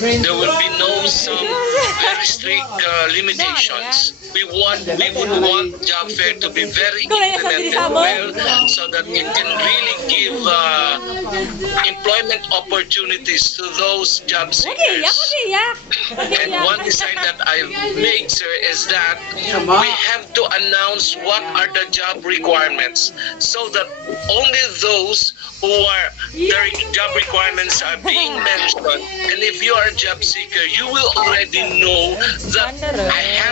there will be no some very strict limitations. We would want job fair to be very implemented well, so that it can really give employment opportunities to those job seekers. And one design that I've made, sir, is that we have to announce what are the job requirements, so that only those who are their job requirements are being mentioned. And if you are a job seeker, you will already know that I have